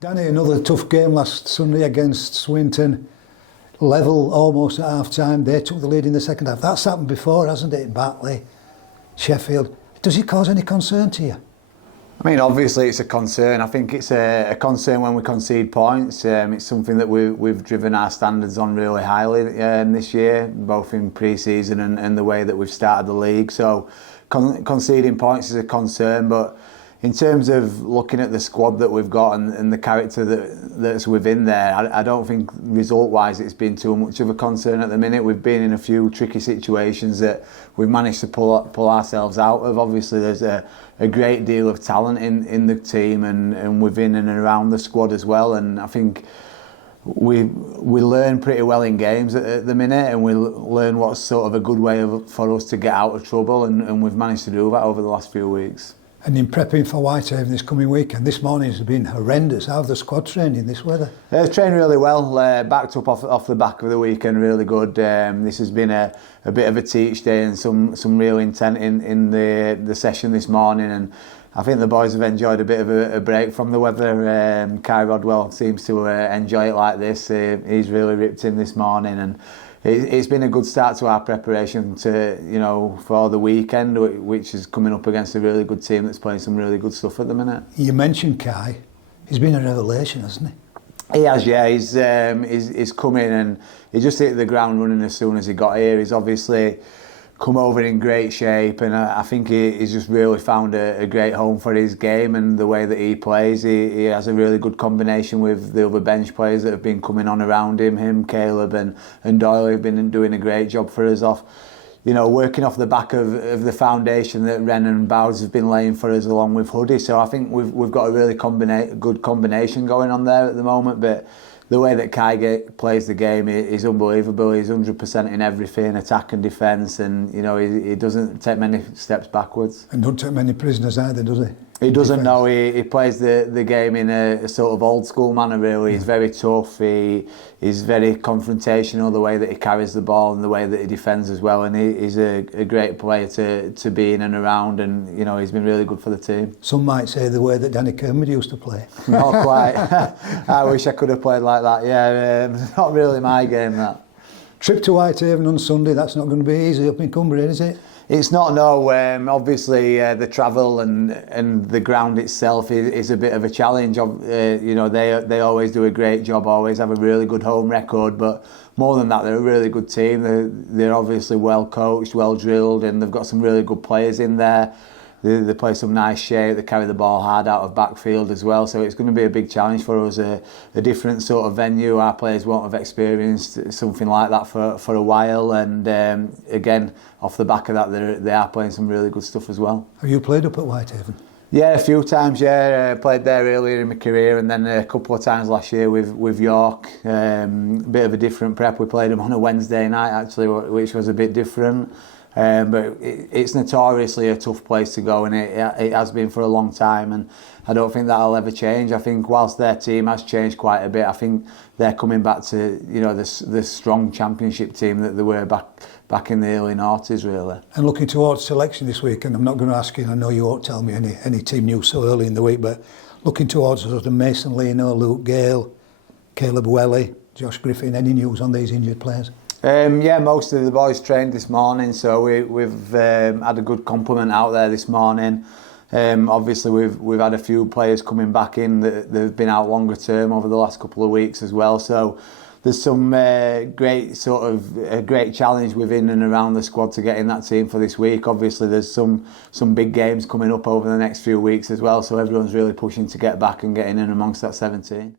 Danny, another tough game last Sunday against Swinton. Level almost at half-time. They took the lead in the second half. That's happened before, hasn't it, in Batley, Sheffield? Does it cause any concern to you? I mean, obviously it's a concern. I think it's a concern when we concede points. It's something that we've driven our standards on really highly this year, both in pre-season and the way that we've started the league. So conceding points is a concern, but in terms of looking at the squad that we've got and the character that's within there, I don't think result-wise it's been too much of a concern at the minute. We've been in a few tricky situations that we've managed to pull ourselves out of. Obviously there's a great deal of talent in the team and within and around the squad as well, and I think we learn pretty well in games at the minute, and we learn what's sort of a good way for us to get out of trouble, and we've managed to do that over the last few weeks. And in prepping for Whitehaven this coming weekend, this morning has been horrendous. How have the squad trained in this weather? They've trained really well, backed up off the back of the weekend, really good. This has been a bit of a teach day and some real intent in the session this morning, and I think the boys have enjoyed a bit of a break from the weather. Kai Rodwell seems to enjoy it like this. He's really ripped in this morning, and it's been a good start to our preparation for the weekend, which is coming up against a really good team that's playing some really good stuff at the minute. You mentioned Kai. He's been a revelation, hasn't he? He has, yeah. He's come in and he just hit the ground running as soon as he got here. He's obviously come over in great shape, and I think he's just really found a great home for his game and the way that he plays. He has a really good combination with the other bench players that have been coming on around him. Caleb and Doyle have been doing a great job for us working off the back of the foundation that Wren and Bowes have been laying for us along with Huddy. So I think we've got a really good combination going on there at the moment, but the way that Kai plays the game is unbelievable. He's 100% in everything, attack and defence, and he doesn't take many steps backwards. And don't take many prisoners either, does he? He doesn't know. He plays the game in a sort of old school manner, really. He's very tough. He's very confrontational, the way that he carries the ball and the way that he defends as well. And he's a great player to be in and around, and he's been really good for the team. Some might say the way that Danny Kirmond used to play. Not quite. I wish I could have played like that. Yeah, not really my game, that. Trip to Whitehaven on Sunday, that's not going to be easy up in Cumbria, is it? It's not, no. Obviously, the travel and the ground itself is a bit of a challenge. They always do a great job, always have a really good home record, but more than that, they're a really good team. They're obviously well coached, well drilled, and they've got some really good players in there. They play some nice shape, they carry the ball hard out of backfield as well, so it's going to be a big challenge for us, a different sort of venue. Our players won't have experienced something like that for a while, and again, off the back of that, they are playing some really good stuff as well. Have you played up at Whitehaven? Yeah, a few times, yeah. Played there earlier in my career, and then a couple of times last year with York. A bit of a different prep. We played them on a Wednesday night, actually, which was a bit different. But it's notoriously a tough place to go, and it has been for a long time, and I don't think that'll ever change. I think whilst their team has changed quite a bit, I think they're coming back to the strong championship team that they were back in the early noughties, really. And looking towards selection this week, and I'm not going to ask you, I know you won't tell me any team news so early in the week, but looking towards sort of Mason Leno, Luke Gale, Caleb Welly, Josh Griffin, any news on these injured players? Yeah, most of the boys trained this morning, so we've had a good complement out there this morning. Obviously, we've had a few players coming back in that have been out longer term over the last couple of weeks as well. So there's some great challenge within and around the squad to get in that team for this week. Obviously, there's some big games coming up over the next few weeks as well. So everyone's really pushing to get back and get in and amongst that 17.